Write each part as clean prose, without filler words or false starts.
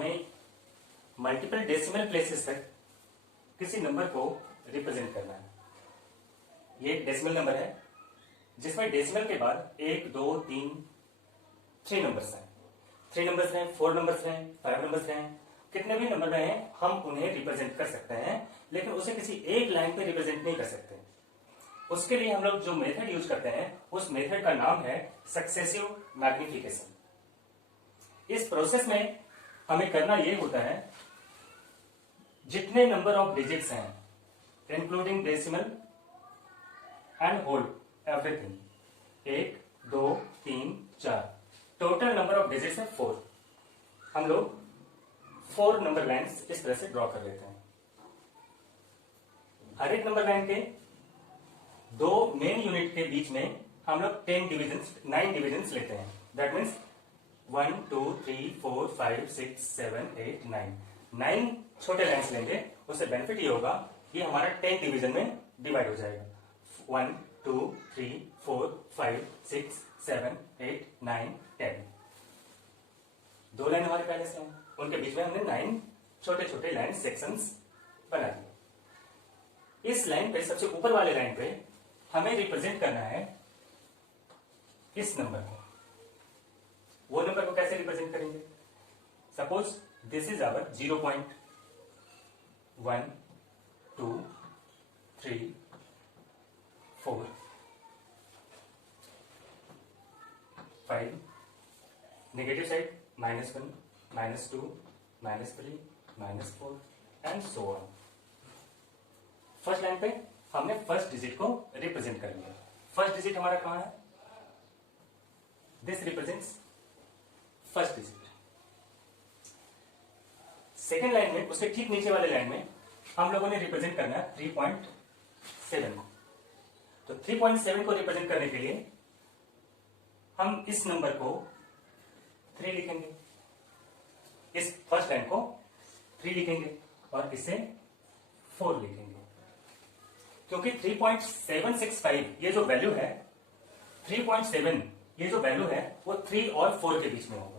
हमें multiple decimal places तक किसी नंबर को रिप्रेजेंट करना है। ये एक डेसिमल नंबर है जिसमें डेसिमल के बाद 1, 2, 3, 3 नंबर्स हैं। 3 नंबर्स हैं, 4 नंबर्स हैं, 5 नंबर्स हैं, कितने भी नंबर रहे हम उन्हें रिप्रेजेंट कर सकते हैं, लेकिन उसे किसी एक लाइन पे रिप्रेजेंट नहीं कर सकते। उसके लिए हम लोग जो मेथड यूज करते हैं उस मेथड का नाम है सक्सेसिव मैग्निफिकेशन। इस प्रोसेस में हमें करना यह होता है, जितने नंबर ऑफ डिजिट्स हैं including decimal and whole everything, 1, 2, 3, 4, total number of digits है 4। हम लोग 4 नंबर लाइन्स इस तरह से ड्रॉ कर लेते हैं। हर एक नंबर लाइन के 2 मेन यूनिट के बीच में हम लोग 9 डिविजन्स लेते हैं। दैट मीन्स 1, 2, 3, 4, 5, 6, 7, 8, 9 छोटे लाइन्स लेंगे। उससे बेनिफिट ये होगा कि हमारा 10 डिवीजन में डिवाइड हो जाएगा। 1, 2, 3, 4, 5, 6, 7, 8, 9, 10। 2 लाइन हमारे पहले से हैं, उनके बीच में हमने 9 छोटे छोटे लाइन सेक्शंस बना दिए। इस लाइन पे, सबसे ऊपर वाले लाइन पे हमें रिप्रेजेंट करना है इस नंबर को। वो नंबर को कैसे रिप्रेजेंट करेंगे? Suppose this is our 0.1, 2, 3, 4, 5, negative side -1, -2, -3, -4 and so on. First line पे हमने फर्स्ट डिजिट को रिप्रेजेंट कर लिया। फर्स्ट डिजिट हमारा कहां है? This represents first digit. Second line में, उसके ठीक नीचे वाले लाइन में हम लोगों ने रिप्रेजेंट करना है 3.7 को। तो 3.7 को रिप्रेजेंट करने के लिए हम इस नंबर को 3 लिखेंगे, इस फर्स्ट लाइन को 3 लिखेंगे और इसे 4 लिखेंगे, क्योंकि 3.765 ये जो वैल्यू है, 3.7 ये जो वैल्यू है वो 3 और 4 के बीच में होगा।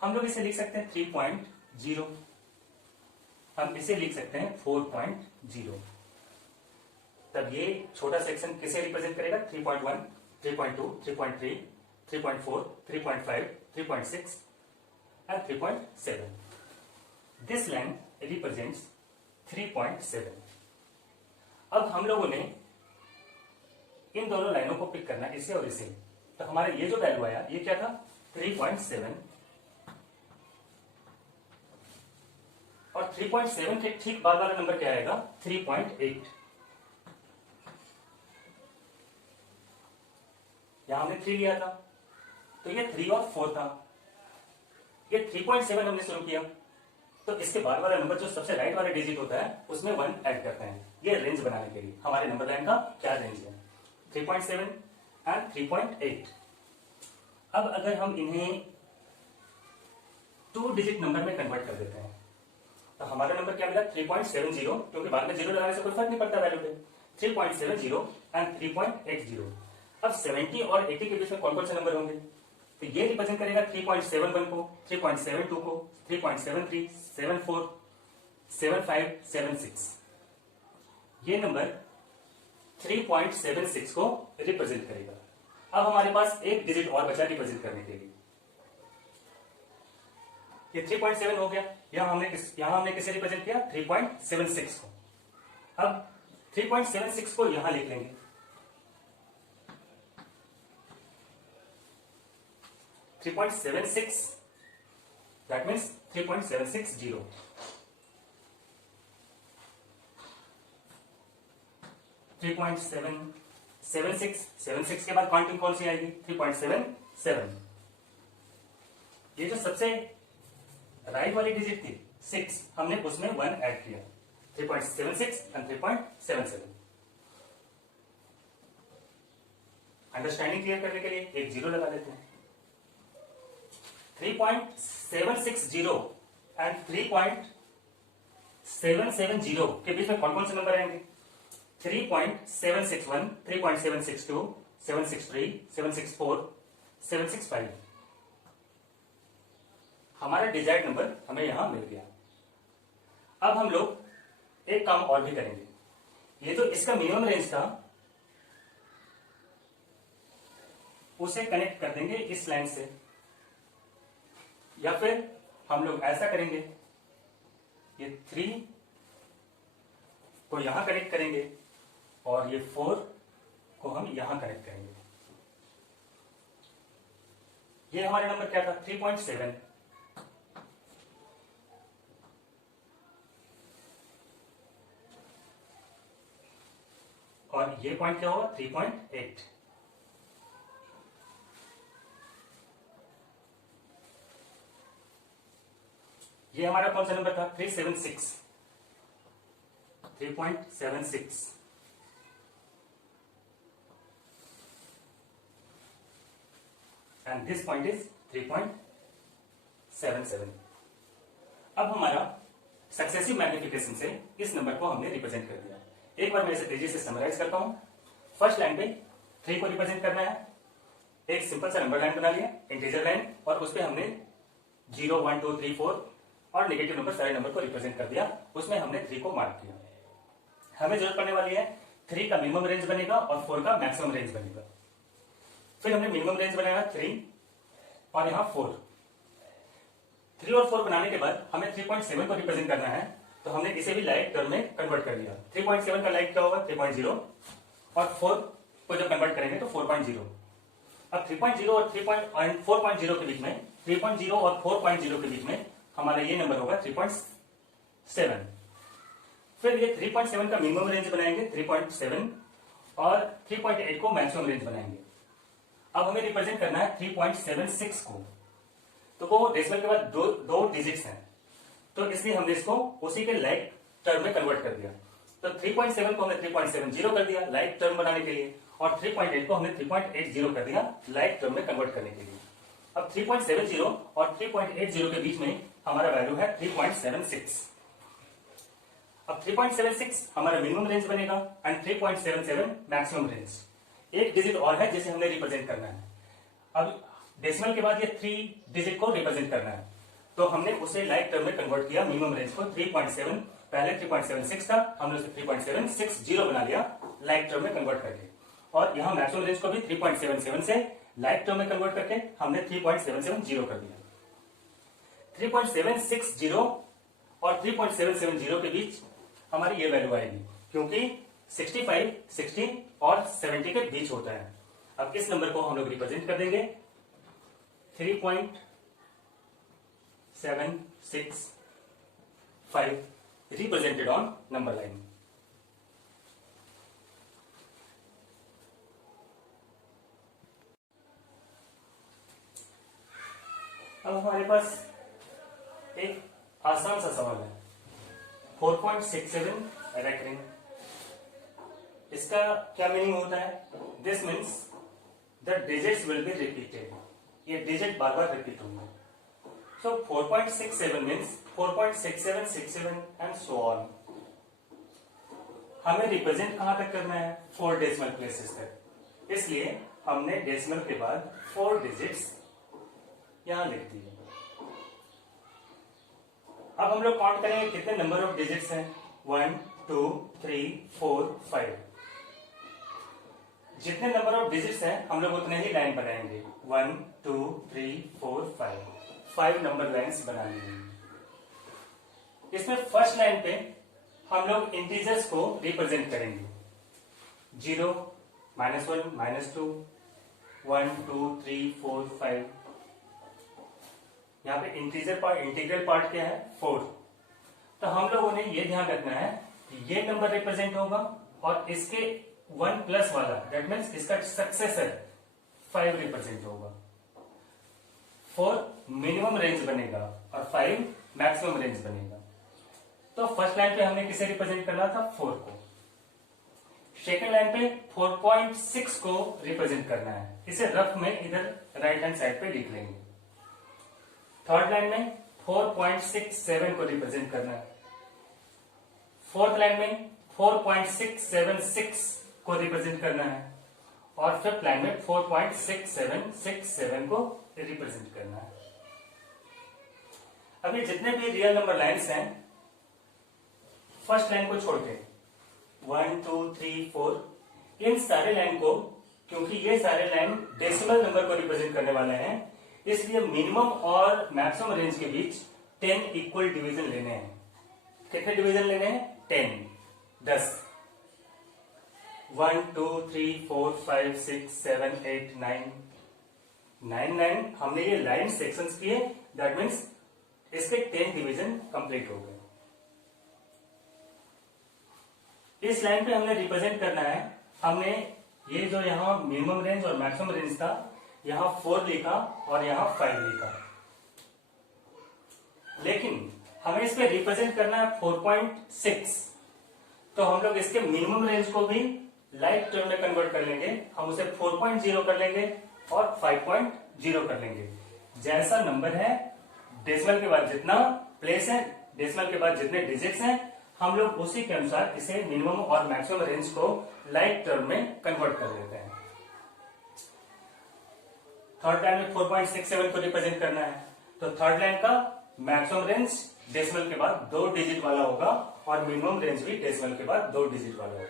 हम लोग इसे लिख सकते हैं 3.0, हम इसे लिख सकते हैं 4.0। तब ये छोटा सेक्शन किसे रिप्रेजेंट करेगा? 3.1, 3.2, 3.3, 3.4, 3.5, 3.6 and 3.7. This line represents 3.7. अब हम लोगों ने इन दोनों लाइनों को पिक करना, इसे और इसे। तो हमारा ये जो वैल्यू आया ये क्या था? 3.7। और 3.7 के ठीक बाद वाला नंबर क्या आएगा? 3.8। यहां हमने 3 लिया था, तो ये 3 और 4 था। ये 3.7 हमने शुरू किया, तो इसके बाद वाला नंबर जो सबसे राइट वाला डिजिट होता है उसमें 1 ऐड करते हैं। ये रेंज बनाने के लिए हमारे नंबर लाइन का क्या रेंज है? 3.7 एंड 3.8। अब अगर हम इन्हें 2 डिजिट नंबर में कन्वर्ट कर देते हैं तो हमारा नंबर क्या मिला? 3.70, क्योंकि बाद में 0 लगाने से कोई फर्क नहीं पड़ता वैल्यू पे। 3.70 एंड 3.80। अब 70 और 80 के बीच में कौन कौन से नंबर होंगे? तो ये रिप्रेजेंट करेगा 3.71 को, 3.72 को, 3.73, 74, 75, 76। ये नंबर 3.76 को रिप्रेजेंट करेगा। अब हमारे पास एक डिजिट और बचा रिप्रेजेंट करने के लिए। ये 3.7 हो गया। यहां हमने किसे रिप्रेजेंट किया? 3.76 को। अब 3.76 को यहां लिख लेंगे। 3.76, that means 3.760। 3.776 के बाद काउंटिंग कौन सी आएगी? 3.77। ये जो सबसे राइट वाली डिजिट थी 6, हमने उसमें 1 ऐड किया। 3.76 एंड 3.77। अंडरस्टैंडिंग क्लियर करने के लिए एक 0 लगा देते हैं। 3.760 एंड 3.770 के बीच में कौन कौन से नंबर आएंगे? 3.761, 3.762, 763, 764, 765। हमारा डिजायर्ड नंबर हमें यहां मिल गया। अब हम लोग एक काम और भी करेंगे। ये जो इसका मिनिमम रेंज था उसे कनेक्ट कर देंगे इस लाइन से, या फिर हम लोग ऐसा करेंगे, ये 3 को यहां कनेक्ट करेंगे और ये 4 को हम यहां कनेक्ट करेंगे। ये हमारा नंबर क्या था? 3.7। और ये पॉइंट क्या होगा? 3.8। ये हमारा कौन सा नंबर था? 3.76। And this point is 3.77। अब हमारा सक्सेसिव मैग्निफिकेशन से इस नंबर को हमने रिप्रेजेंट कर दिया। एक बार मैं इसे तेजी से समराइज करता हूं। फर्स्ट लाइन पे 3 को रिप्रेजेंट करना है, एक सिंपल सा नंबर लाइन बना लिया, इंटीजर लाइन, और उस पर हमने 0, 1, 2, 3, 4 और नेगेटिव नंबर सारे नंबर को रिप्रेजेंट कर दिया। उसमें हमने 3 को मार्क किया। हमें जरूरत पड़ने वाली है 3 का मिनिमम रेंज बनेगा और 4 का मैक्सिमम रेंज बनेगा। फिर हमने मिनिमम रेंज बनाया 3 और यहां 4। 3 और 4 बनाने के बाद हमें 3.7 को रिप्रेजेंट करना है, तो हमने इसे भी लाइक टर्म में कन्वर्ट कर लिया। 3.7 का लाइक क्या होगा? 3.0, और 4 को जब कन्वर्ट करेंगे तो 4.0। अब 3.0 और 4.0 के बीच में, 3.0 और 4.0 के बीच में हमारा ये नंबर होगा 3.7। फिर ये 3.7 का मिनिमम रेंज बनाएंगे 3.7, और 3.8 को मैक्सिमम रेंज बनाएंगे। अब हमें रिप्रेजेंट करना है 3.76 को, तो वो डेसिमल के बाद दो डिजिट्स हैं, तो इसलिए हमने इसको उसी के लाइक टर्म में कन्वर्ट कर दिया। तो 3.7 को हमने 3.70 कर दिया लाइक टर्म बनाने के लिए, और 3.8 को हमने 3.80 कर दिया लाइक टर्म में कन्वर्ट करने के लिए। अब 3.70 और 3.80 के बीच में हमारा वैल्यू है 3.76। अब 3.76 हमारा मिनिमम रेंज बनेगा एंड 3.77 मैक्सिमम रेंज। एक डिजिट और है जिसे हमने रिप्रेजेंट करना है। अब डेसिमल के बाद ये 3 डिजिट को रिप्रेजेंट करना है, तो हमने उसे लाइक टर्म में कन्वर्ट किया। मिनिमम रेंज को 3.7, पहले 3.76 था, हमने उसे 3.760 बना लिया लाइक टर्म में कन्वर्ट करके, और यहां मैक्सिमम रेंज को भी 3.77 से लाइक टर्म में कन्वर्ट करके हमने 3.770 कर दिया। 3.760 और 3.770 के बीच हमारी ये वैल्यू आएगी, क्योंकि 65, 60 और 70 के बीच होता है। अब इस नंबर को हम लोग रिप्रेजेंट कर देंगे 3.765 रिप्रेजेंटेड ऑन नंबर लाइन। अब हमारे पास एक आसान सा सवाल है, 4.67 रेकरिंग। इसका क्या मीनिंग होता है? This means the digits will be repeated, ये डिजिट बार बार रिपीट होंगे। सो 4.67 मीन्स 4.67, 67 एंड सो ऑन। हमें रिप्रेजेंट कहां तक करना है? 4 डेसिमल प्लेसेस तक, इसलिए हमने डेसिमल के बाद 4 डिजिट्स यहां लिख दिए। अब हम लोग काउंट करेंगे कितने नंबर ऑफ डिजिट्स हैं। 1, 2, 3, 4, 5। जितने नंबर ऑफ डिजिट्स हैं हम लोग उतने ही लाइन बनाएंगे। 1, 2, 3, 4, 5। 5 नंबर लाइन्स बना लेंगे। इसमें फर्स्ट लाइन पे हम लोग इंटीजर्स को रिप्रेजेंट करेंगे। 0, -1, -2, 1, 2, 3, 4, 5। यहाँ पे इंटीग्रल पार्ट क्या है? 4। तो हम लोगों ने ये ध्यान रखना है कि ये नंबर रिप्रेजेंट होगा और इसके 1 प्लस वाला, दैट मीन्स इसका सक्सेसर 5 रिप्रेजेंट होगा। 4 मिनिमम रेंज बनेगा और 5 मैक्सिमम रेंज बनेगा। तो फर्स्ट लाइन पे हमने किसे रिप्रेजेंट करना था? 4 को। सेकेंड लाइन पे 4.6 को रिप्रेजेंट करना है, इसे रफ में इधर राइट हैंड साइड पे लिख लेंगे। थर्ड लाइन में 4.67 को रिप्रेजेंट करना है। फोर्थ लाइन में 4.676 को रिप्रेजेंट करना है, और फिफ्थ लाइन में 4.6767 को रिप्रेजेंट करना है। अब ये जितने भी रियल नंबर लाइन्स हैं, फर्स्ट लाइन को छोड़ के 1 2 3 4, इन सारे लाइन को, क्योंकि ये सारे लाइन डेसिमल नंबर को रिप्रेजेंट करने वाले हैं, इसलिए मिनिमम और मैक्सिमम रेंज के बीच 10 इक्वल डिवीजन लेने हैं। कितने डिवीजन लेने हैं? 10। 1 2 3 4 5 6 7 8 9 हमने ये लाइन सेक्शंस किए, दैट मीन्स इसके 10 डिवीजन कंप्लीट हो गए। इस लाइन पे हमने रिप्रेजेंट करना है, हमने ये जो यहाँ मिनिमम रेंज और मैक्सिमम रेंज था, यहाँ 4 लिखा और यहाँ 5 लिखा, लेकिन हमें इस पे रिप्रेजेंट करना है 4.6, तो हम लोग इसके मिनिमम रेंज को भी लाइक टर्म में कन्वर्ट कर लेंगे, हम उसे 4.0 कर लेंगे और 5.0 कर लेंगे। जैसा नंबर है, डेसिमल के बाद जितना प्लेस है, डेसिमल के बाद जितने डिजिट्स हैं, हम लोग उसी के अनुसार इसे मिनिमम और मैक्सिमम रेंज को लाइक टर्म में कन्वर्ट कर लेते हैं। थर्ड लाइन में 4.67 को रिप्रेजेंट करना है, तो थर्ड लाइन का मैक्सिमम रेंज डेसिमल के बाद 2 डिजिट वाला होगा और मिनिमम रेंज भी डेसिमल के बाद 2 डिजिट वाला होगा।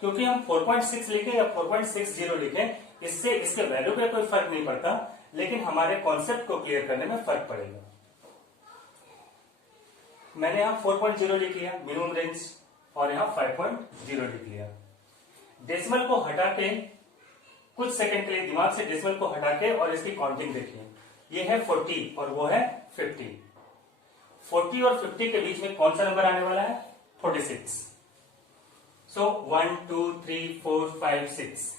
क्योंकि हम 4.6 लिखे या 4.60 लिखे, इससे इसके वैल्यू पे कोई फर्क नहीं पड़ता, लेकिन हमारे कॉन्सेप्ट को क्लियर करने में फर्क पड़ेगा। मैंने यहाँ 4.0 लिख लिया मिनिमम रेंज और यहाँ 5.0 लिख लिया। डेसिमल को हटा के कुछ सेकंड के लिए दिमाग से डेसिमल को हटा के और इसकी काउंटिंग देखिए। ये है 40 और वो है 50। 40 और 50 के बीच में कौन सा नंबर आने वाला है? 46। सो 1 2 3 4 5 6,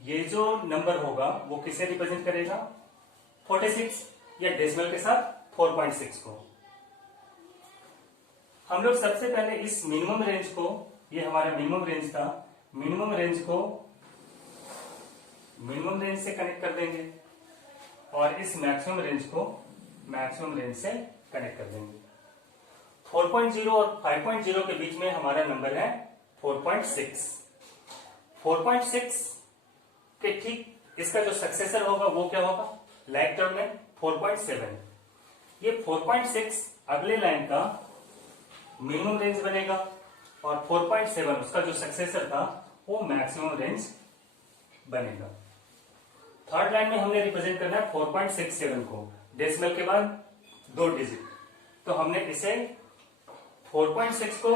ये जो नंबर होगा वो किसे रिप्रेजेंट करेगा? 46 या डेसिमल के साथ 4.6 को। हम लोग सबसे पहले इस मिनिमम रेंज को, ये हमारा मिनिमम रेंज था, मिनिमम रेंज को मिनिमम रेंज से कनेक्ट कर देंगे और इस मैक्सिमम रेंज को मैक्सिमम रेंज से कनेक्ट कर देंगे। 4.0 और 5.0 के बीच में हमारा नंबर है 4.6। 4.6 के ठीक इसका जो सक्सेसर होगा वो क्या होगा? लाइक टर्म में 4.7। ये 4.6 अगले लाइन का मिनिमम रेंज बनेगा और 4.7 उसका जो सक्सेसर था वो मैक्सिमम रेंज बनेगा। थर्ड लाइन में हमने रिप्रेजेंट करना है 4.67 को, डेसिमल के बाद 2 डिजिट, तो हमने इसे 4.6 को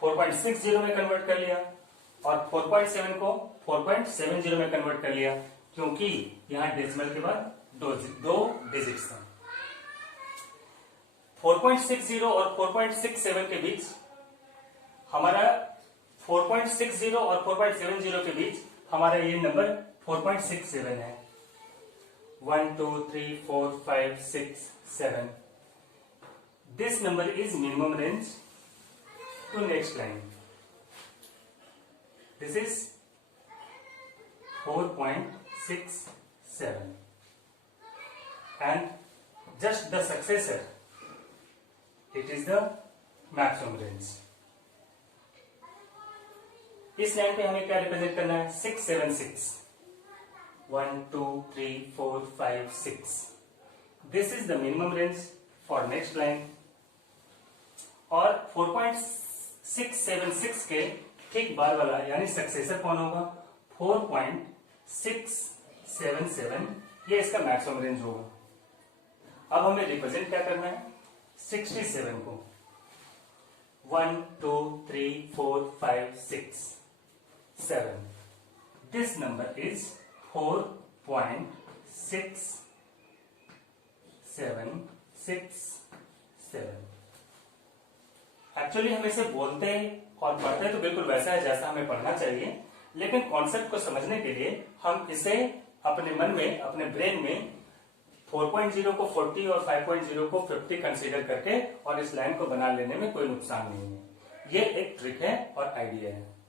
4.60 में कन्वर्ट कर लिया और 4.7 को 4.70 में कन्वर्ट कर लिया, क्योंकि यहां डेसिमल के बाद 2 डिजिट्स हैं। 4.60 और 4.67 के बीच हमारा 4.60 और 4.70 के बीच हमारा ये नंबर 4.67 है। 1 2 3 4 5 6 7, this number is minimum range to next line. This is 4.67 and just the successor, it is the maximum range. इस लाइन पे हमें क्या रिप्रेजेंट करना है? 6 7 6, 1 2 3 4 5 6, this is the minimum range for next line. और 4.676 के ठीक बाद वाला यानी सक्सेसर कौन होगा? 4.677, ये इसका मैक्सिमम रेंज होगा। अब हमें रिप्रेजेंट क्या करना है? 67 को 1 2 3 4 5 6 7, this number is 4.6767। एक्चुअली हम इसे बोलते और पढ़ते तो बिल्कुल वैसा है जैसा हमें पढ़ना चाहिए, लेकिन कॉन्सेप्ट को समझने के लिए हम इसे अपने मन में, अपने ब्रेन में 4.0 को 40 और 5.0 को 50 कंसीडर करके और इस लाइन को बना लेने में कोई नुकसान नहीं है। ये एक ट्रिक है और आइडिया है।